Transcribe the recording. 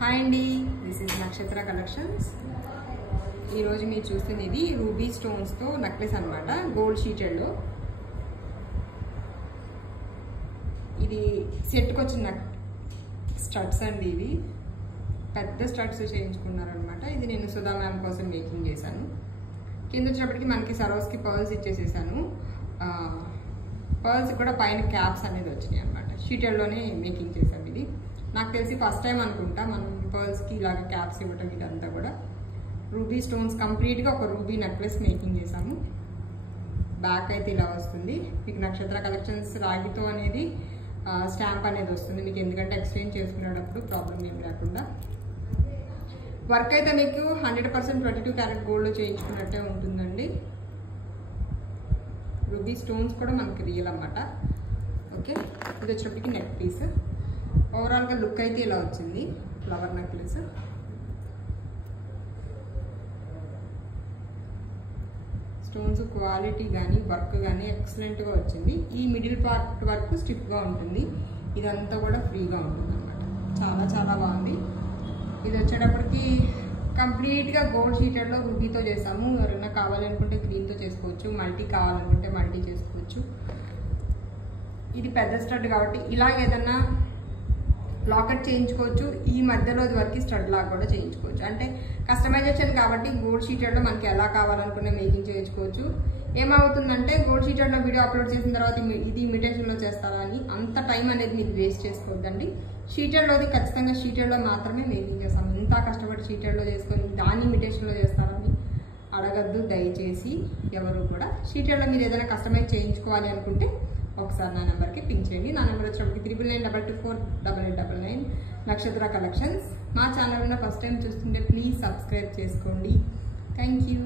Hi అండి, this is నక్షత్ర collections. ఈరోజు మీరు చూస్తుంది ఇది రూబీ స్టోన్స్తో నెక్లెస్ అనమాట, గోల్డ్ షీటెడ్లో. ఇది సెట్కి వచ్చిన స్టడ్స్ అండి. ఇవి పెద్ద స్టడ్స్ చేయించుకున్నారనమాట. ఇది నేను సుధా మ్యామ్ కోసం మేకింగ్ చేశాను. కింద వచ్చేటప్పటికి మనకి సరోస్కి పర్ల్స్ ఇచ్చేసేసాను. పర్ల్స్ కూడా పైన క్యాప్స్ అనేది వచ్చినాయి అనమాట. షీటెడ్లోనే మేకింగ్ చేశాం. ఇది నాకు తెలిసి ఫస్ట్ టైం అనుకుంటా మనం పర్ల్స్కి ఇలాగ క్యాప్స్ ఇవ్వటం. ఇదంతా కూడా రూబీ స్టోన్స్ కంప్లీట్గా ఒక రూబీ నెక్లెస్ మేకింగ్ చేశాము. బ్యాక్ అయితే ఇలా వస్తుంది. మీకు నక్షత్ర కలెక్షన్స్ రాగితో అనేది స్టాంప్ అనేది వస్తుంది మీకు, ఎందుకంటే ఎక్స్చేంజ్ చేసుకునేటప్పుడు ప్రాబ్లం ఏం లేకుండా. వర్క్ అయితే మీకు 100% 22 క్యారెట్ గోల్డ్లో చేయించుకున్నట్టే ఉంటుందండి. రూబీ స్టోన్స్ కూడా మనకి రియల్ అన్నమాట. ఓకే, ఇది వచ్చేటప్పటికి నెక్ పీస్. ఓవరాల్గా లుక్ అయితే ఇలా వచ్చింది. Flower necklace. స్టోన్స్ క్వాలిటీ కానీ వర్క్ కానీ ఎక్సలెంట్గా వచ్చింది. ఈ మిడిల్ పార్ట్ వరకు స్టిఫ్గా ఉంటుంది, ఇదంతా కూడా ఫ్రీగా ఉంటుంది అన్నమాట. చాలా చాలా బాగుంది. ఇది వచ్చేటప్పటికి కంప్లీట్గా గోల్డ్ షీటెడ్లో రూబీతో చేసాము. ఎవరైనా కావాలనుకుంటే గ్రీన్తో చేసుకోవచ్చు, మల్టీ కావాలనుకుంటే మల్టీ చేసుకోవచ్చు. ఇది పెద్ద స్టడ్ కాబట్టి ఇలాగ ఏదన్నా లాకెట్ చేయించుకోవచ్చు. ఈ మధ్యలో వరకు స్టడ్ లాగా కూడా చేయించుకోవచ్చు. అంటే కస్టమైజేషన్ కాబట్టి గోల్డ్ షీటెడ్లో మనకి ఎలా కావాలనుకునే మేకింగ్ చేయించుకోవచ్చు. ఏమవుతుందంటే గోల్డ్ షీటెడ్లో వీడియో అప్లోడ్ చేసిన తర్వాత ఇది ఇమిటేషన్లో చేస్తారా అని అంత టైం అనేది మీరు వేస్ట్ చేసుకోవద్దండి. షీటెడ్లోది ఖచ్చితంగా షీటెడ్లో మాత్రమే మేకింగ్ చేస్తాము. ఇంత కష్టపడి షీటెడ్లో చేసుకొని దాన్ని ఇమిటేషన్లో చేస్తారని అడగద్దు దయచేసి ఎవరు కూడా. షీటెడ్లో మీరు ఏదైనా కస్టమైజ్ చేయించుకోవాలి అనుకుంటే ఒకసారి నా నెంబర్కి పింక్ చేయండి. నా నెంబర్ వచ్చేటప్పటికి 9992248899 నక్షత్ర కలెక్షన్స్. మా ఛానల్ ఫస్ట్ టైం చూస్తుంటే ప్లీజ్ సబ్స్క్రైబ్ చేసుకోండి. Thank you.